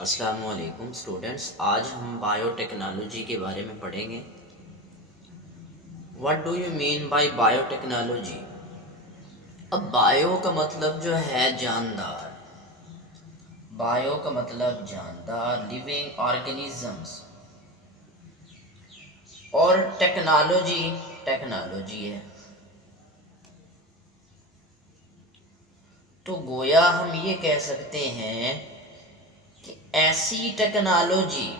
السلام علیکم اسٹوڈنٹس، آج ہم بایو ٹیکنالوجی کے بارے میں پڑھیں گے۔ What do you mean by bio technology? اب بایو کا مطلب جو ہے جاندار، بایو کا مطلب جاندار، لیونگ آرگنیزمز، اور ٹیکنالوجی ہے۔ تو گویا ہم یہ کہہ سکتے ہیں کہ ایسی ٹیکنالوجی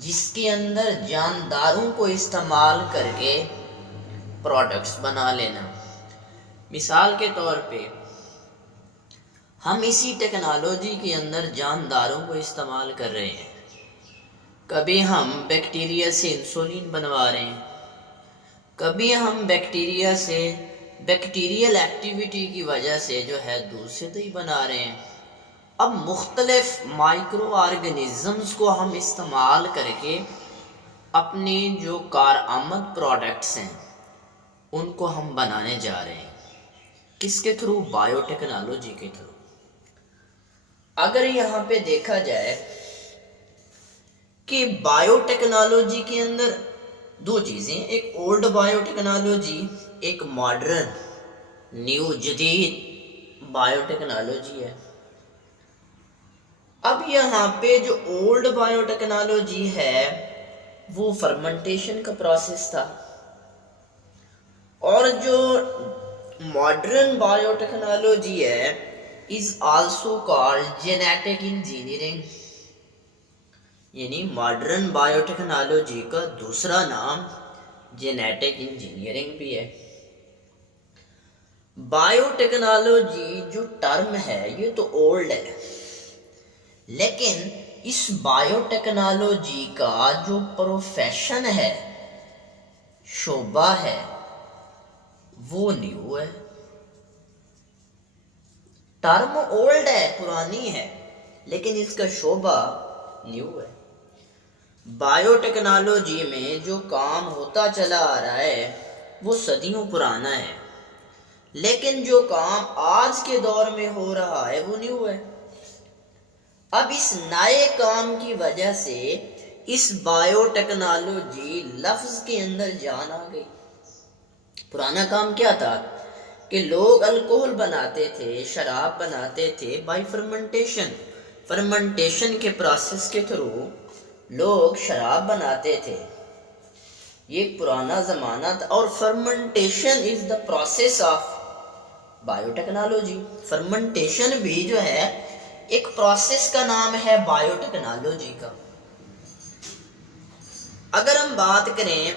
جس کے اندر جانداروں کو استعمال کر کے پروڈکٹس بنا لینا۔ مثال کے طور پہ ہم اسی ٹیکنالوجی کے اندر جانداروں کو استعمال کر رہے ہیں۔ کبھی ہم بیکٹیریا سے انسولین بنوا رہے ہیں، کبھی ہم بیکٹیریا سے بیکٹیریل ایکٹیویٹی کی وجہ سے جو ہے دودھ سے دہی بنا رہے ہیں۔ اب مختلف مائکرو آرگنزمز کو ہم استعمال کر کے اپنے جو کارآمد پروڈکٹس ہیں ان کو ہم بنانے جا رہے ہیں۔ کس کے تھرو؟ بایو ٹیکنالوجی کے تھرو۔ اگر یہاں پہ دیکھا جائے کہ بایو ٹیکنالوجی کے اندر دو چیزیں، ایک اولڈ بایو ٹیکنالوجی، ایک ماڈرن نیو جدید بایو ٹیکنالوجی ہے۔ اب یہاں پہ جو اولڈ بایو ٹیکنالوجی ہے وہ فرمنٹیشن کا پروسیس تھا، اور جو ماڈرن بایو ٹیکنالوجی ہے is also called genetic engineering, یعنی ماڈرن بایو ٹیکنالوجی کا دوسرا نام جینیٹک انجینئرنگ بھی ہے۔ بایو ٹیکنالوجی جو ٹرم ہے یہ تو اولڈ ہے، لیکن اس بایو ٹیکنالوجی کا جو پروفیشن ہے، شعبہ ہے، وہ نیو ہے۔ ٹرم اولڈ ہے، پرانی ہے، لیکن اس کا شعبہ نیو ہے۔ بایو ٹیکنالوجی میں جو کام ہوتا چلا آ رہا ہے وہ صدیوں پرانا ہے، لیکن جو کام آج کے دور میں ہو رہا ہے وہ نیو ہے۔ اب اس نئے کام کی وجہ سے اس بایو ٹیکنالوجی لفظ کے اندر جان آ گئی۔ پرانا کام کیا تھا کہ لوگ الکوہل بناتے تھے، شراب بناتے تھے بائی فرمنٹیشن، فرمنٹیشن کے پروسیس کے تھرو لوگ شراب بناتے تھے۔ یہ ایک پرانا زمانہ تھا، اور fermentation is the process of bio technology. Fermentation بھی جو ہے ایک پروسیس کا نام ہے بایو ٹیکنالوجی کا۔ اگر ہم بات کریں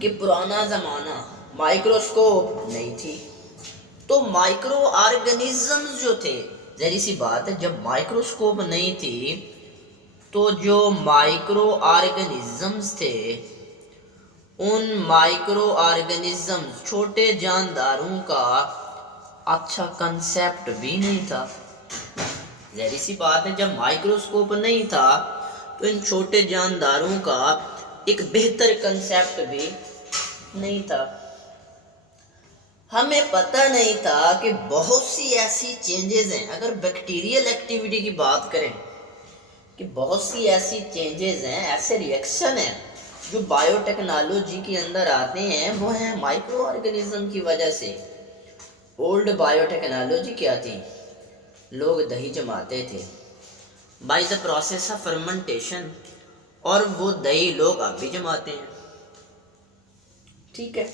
کہ پرانا زمانہ مائکروسکوپ نہیں تھی، تو مائکرو آرگنزمز جو تھے، ذہنی سی بات ہے، جب مائکروسکوپ نہیں تھی تو جو مائکرو آرگنزمز تھے، ان مائکرو آرگنزمز چھوٹے جانداروں کا اچھا کنسیپٹ بھی نہیں تھا۔ ظاہری سی بات ہے، جب مائکروسکوپ نہیں تھا تو ان چھوٹے جانداروں کا ایک بہتر کنسیپٹ بھی نہیں تھا۔ ہمیں پتہ نہیں تھا کہ بہت سی ایسی چینجز ہیں، اگر بیکٹیریل ایکٹیویٹی کی بات کریں کہ بہت سی ایسی چینجز ہیں، ایسے ریئیکشن ہیں جو بایو ٹیکنالوجی کے اندر آتے ہیں، وہ ہیں مائکرو آرگنزم کی وجہ سے۔ اولڈ بایو ٹیکنالوجی کیا تھی؟ لوگ دہی جماتے تھے by the process of fermentation, اور وہ دہی لوگ اب بھی جماتے ہیں۔ ٹھیک ہے،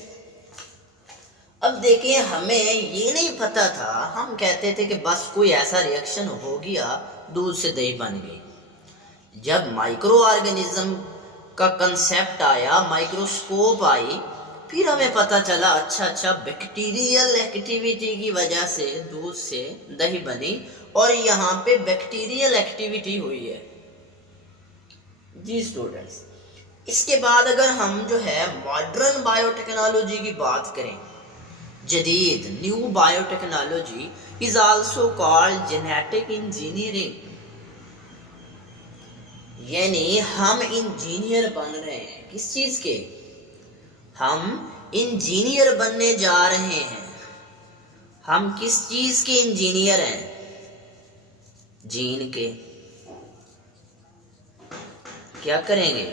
اب دیکھیں، ہمیں یہ نہیں پتا تھا، ہم کہتے تھے کہ بس کوئی ایسا ریئیکشن ہو گیا، دودھ سے دہی بن گئی۔ جب مائکرو آرگنزم کا کنسیپٹ آیا، مائکروسکوپ آئی، پھر ہمیں پتہ چلا اچھا بیکٹیریل ایکٹیویٹی کی وجہ سے دودھ سے دہی بنی، اور یہاں پہ بیکٹیریل ایکٹیویٹی ہوئی ہے۔ جی اسٹوڈنٹس، اس کے بعد اگر ہم جو ہے ماڈرن بایو ٹیکنالوجی کی بات کریں، جدید new bio technology is also called genetic engineering, یعنی ہم انجینئر بن رہے ہیں۔ کس چیز کے؟ ہم انجینئر بننے جا رہے ہیں۔ ہم کس چیز کے انجینئر ہیں؟ جین کے۔ کیا کریں گے؟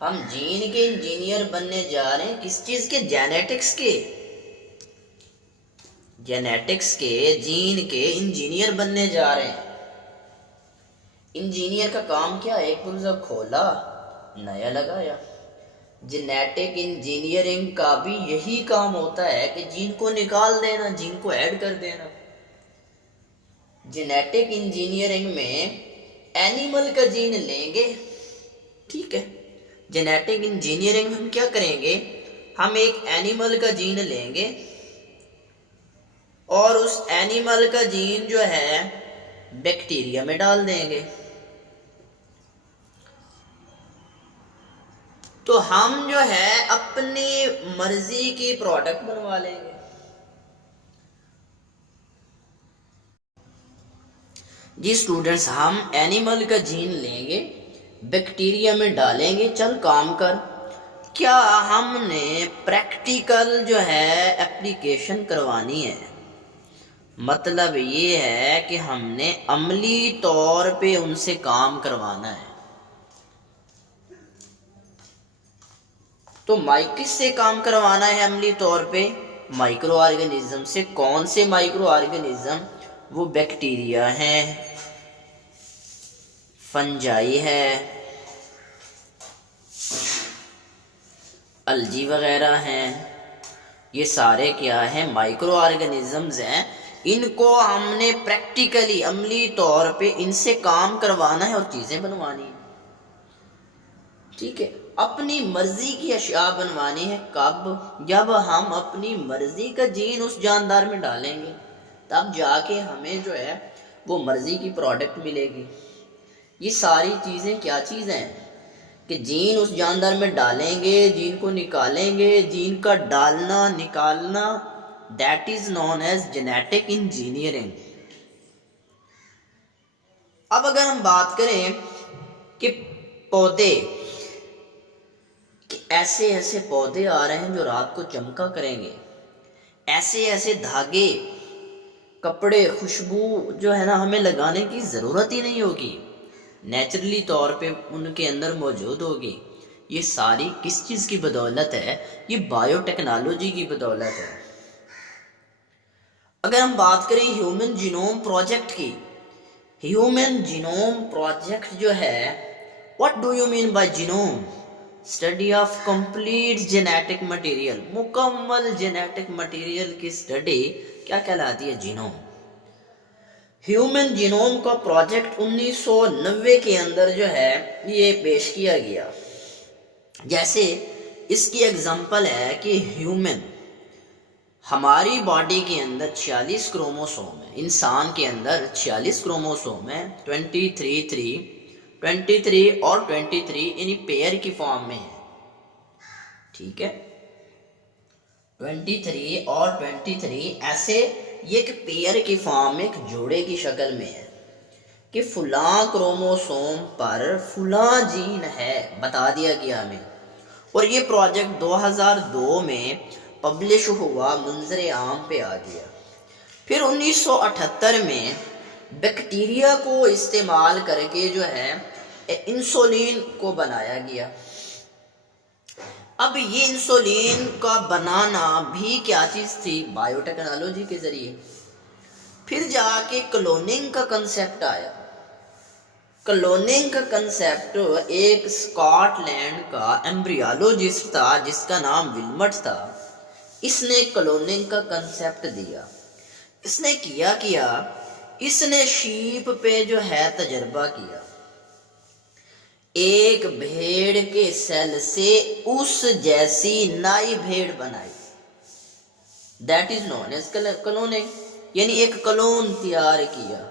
ہم جین کے انجینئر بننے جا رہے ہیں. کس چیز کے؟ جینیٹکس کے. جینیٹکس کے، جین کے انجینئر بننے جا رہے ہیں. انجینئر کا کام کیا؟ ایک پرزہ کھولا، نیا لگایا. جینیٹک انجینئرنگ کا بھی یہی کام ہوتا ہے کہ جین کو نکال دینا، جین کو ایڈ کر دینا. جینیٹک انجینئرنگ میں اینیمل کا جین لیں گے، ٹھیک ہے. جینیٹک انجینئرنگ ہم کیا کریں گے؟ ہم ایک اینیمل کا جین لیں گے اور اس اینیمل کا جین جو ہے بیکٹیریا میں ڈال دیں گے. تو ہم جو ہے اپنی مرضی کی پروڈکٹ بنوا لیں گے. جی اسٹوڈنٹس، ہم اینیمل کا جین لیں گے، بیکٹیریا میں ڈالیں گے، چل کام کر. کیا ہم نے پریکٹیکل جو ہے اپلیکیشن کروانی ہے؟ مطلب یہ ہے کہ ہم نے عملی طور پہ ان سے کام کروانا ہے. تو کس سے کام کروانا ہے عملی طور پہ؟ مائکرو آرگنزم سے. کون سے مائکرو آرگنزم؟ وہ بیکٹیریا ہیں، فنجائی ہے، الجی وغیرہ ہیں. یہ سارے کیا ہیں؟ مائکرو آرگنزمز ہیں. ان کو ہم نے پریکٹیکلی عملی طور پہ ان سے کام کروانا ہے اور چیزیں بنوانی ہیں. ٹھیک ہے. اپنی مرضی کی اشیاء بنوانی ہے. کب؟ جب ہم اپنی مرضی کا جین اس جاندار میں ڈالیں گے، تب جا کے ہمیں جو ہے وہ مرضی کی پروڈکٹ ملے گی. یہ ساری چیزیں کیا چیزیں ہیں کہ جین اس جاندار میں ڈالیں گے، جین کو نکالیں گے. جین کا ڈالنا نکالنا that is known as genetic engineering. اب اگر ہم بات کریں کہ پودے، کہ ایسے ایسے پودے آ رہے ہیں جو رات کو چمکا کریں گے، ایسے ایسے دھاگے، کپڑے، خوشبو جو ہے نا ہمیں لگانے کی ضرورت ہی نہیں ہوگی، نیچرلی طور پہ ان کے اندر موجود ہوگی. یہ ساری کس چیز کی بدولت ہے؟ یہ بایو ٹیکنالوجی کی بدولت ہے. اگر ہم بات کریں ہیومن جینوم پروجیکٹ کی، ہیومن جینوم پروجیکٹ جو ہے، what do you mean by genome? Study of complete genetic material. مکمل جینیٹک مٹیریل کی اسٹڈی کیا کہلاتی ہے؟ جینوم. ہیومن جینوم کا پروجیکٹ 1990 کے اندر جو ہے یہ پیش کیا گیا. جیسے اس کی ایگزامپل ہے کہ ہیومن، ہماری باڈی کے اندر 46 کروموسوم ہیں. انسان کے اندر 46 کروموسوم ہیں. 23 اور 23 یعنی پیئر کی فارم میں ہے. ٹھیک ہے، 23 اور 23 ایسے یہ ایک پیئر کی فارم میں، ایک جوڑے کی شکل میں ہے کہ فلاں کروموسوم پر فلاں جین ہے، بتا دیا گیا ہمیں. اور یہ پروجیکٹ 2002 میں پبلش ہوا، منظر عام پہ آ گیا. پھر 1978 میں بیکٹیریا کو استعمال کر کے جو ہے انسولین کو بنایا گیا. اب یہ انسولین کا بنانا بھی کیا چیز تھی؟ بایو ٹیکنالوجی کے ذریعے. پھر جا کے کلوننگ کا کنسیپٹ آیا. کلوننگ کا کنسیپٹ ایک اسکاٹ لینڈ کا ایمبریالوجسٹ تھا جس کا نام ولمٹ تھا. اس نے کلوننگ کا کنسیپٹ دیا. اس نے کیا اس نے شیپ پہ جو ہے تجربہ کیا. ایک بھیڑ کے سیل سے اس جیسی نئی بھیڑ بنائی. That is known as cloning, یعنی ایک کلون تیار کیا.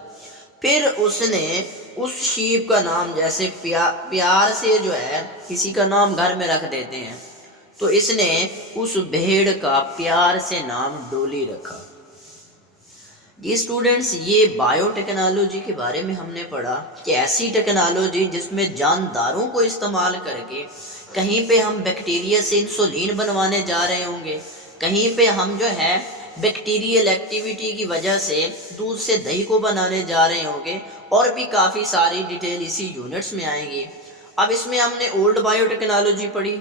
پھر اس نے اس شیپ کا نام، جیسے پیار سے جو ہے کسی کا نام گھر میں رکھ دیتے ہیں، تو اس نے اس بھیڑ کا پیار سے نام ڈولی رکھا. یہ اسٹوڈنٹس، یہ بایو ٹیکنالوجی کے بارے میں ہم نے پڑھا کہ ایسی ٹیکنالوجی جس میں جانداروں کو استعمال کر کے کہیں پہ ہم بیکٹیریا سے انسولین بنوانے جا رہے ہوں گے، کہیں پہ ہم جو ہے بیکٹیریل ایکٹیویٹی کی وجہ سے دودھ سے دہی کو بنانے جا رہے ہوں گے، اور بھی کافی ساری ڈیٹیل اسی یونٹس میں آئیں گی. اب اس میں ہم نے اولڈ بایو ٹیکنالوجی پڑھی.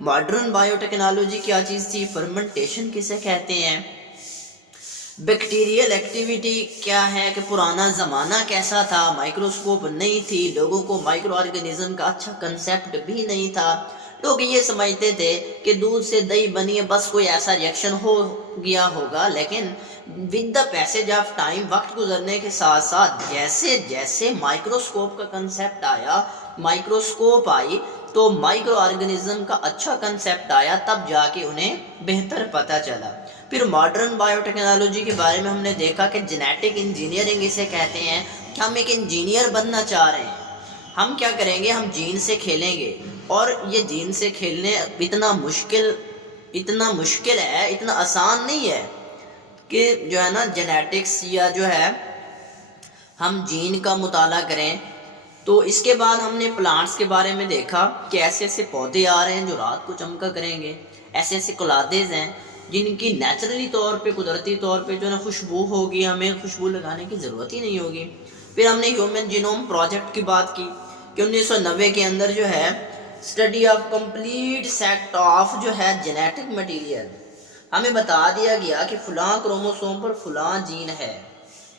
ماڈرن بایو ٹیکنالوجی کیا چیز تھی؟ فرمنٹیشن کسے کہتے ہیں؟ بیکٹیریل ایکٹیویٹی کیا ہے کہ پرانا زمانہ کیسا تھا؟ مائکروسکوپ نہیں تھی، لوگوں کو مائکرو آرگنزم کا اچھا کنسیپٹ بھی نہیں تھا. لوگ یہ سمجھتے تھے کہ دودھ سے دہی بنی ہے، بس کوئی ایسا ریئیکشن ہو گیا ہوگا. لیکن with the passage of time, وقت گزرنے کے ساتھ ساتھ جیسے جیسے مائکروسکوپ کا کنسیپٹ آیا، مائکروسکوپ آئی تو مائکرو آرگنزم کا اچھا کنسیپٹ آیا، تب جا کے انہیں بہتر پتہ چلا. پھر ماڈرن بایو ٹیکنالوجی کے بارے میں ہم نے دیکھا کہ جینیٹک انجینئرنگ اسے کہتے ہیں کہ ہم ایک انجینئر بننا چاہ رہے ہیں. ہم کیا کریں گے؟ ہم جین سے کھیلیں گے، اور یہ جین سے کھیلنے اتنا مشکل ہے، اتنا آسان نہیں ہے کہ جو ہے نا جینیٹکس یا جو ہے ہم جین کا مطالعہ کریں. تو اس کے بعد ہم نے پلانٹس کے بارے میں دیکھا کہ ایسے ایسے پودے آ رہے ہیں جو رات کو چمکا کریں گے، ایسے ایسے کلادیز ہیں جن کی نیچرلی طور پہ، قدرتی طور پہ جو ہے نا خوشبو ہوگی، ہمیں خوشبو لگانے کی ضرورت ہی نہیں ہوگی. پھر ہم نے ہیومن جینوم پروجیکٹ کی بات کی کہ 1990 کے اندر جو ہے study of complete set of جو ہے جینیٹک مٹیریل، ہمیں بتا دیا گیا کہ فلاں کروموسوم پر فلاں جین ہے.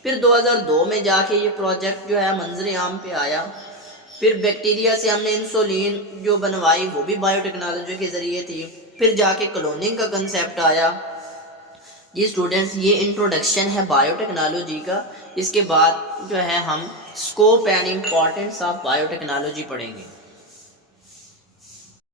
پھر 2002 میں جا کے یہ پروجیکٹ جو ہے منظر عام پہ آیا. پھر بیکٹیریا سے ہم نے انسولین جو بنوائی وہ بھی بایو ٹیکنالوجی کے ذریعے تھی. پھر جا کے کلوننگ کا کنسیپٹ آیا. جی اسٹوڈنٹس، یہ انٹروڈکشن ہے بایو ٹیکنالوجی کا. اس کے بعد جو ہے ہم scope and importance of bio technology پڑھیں گے.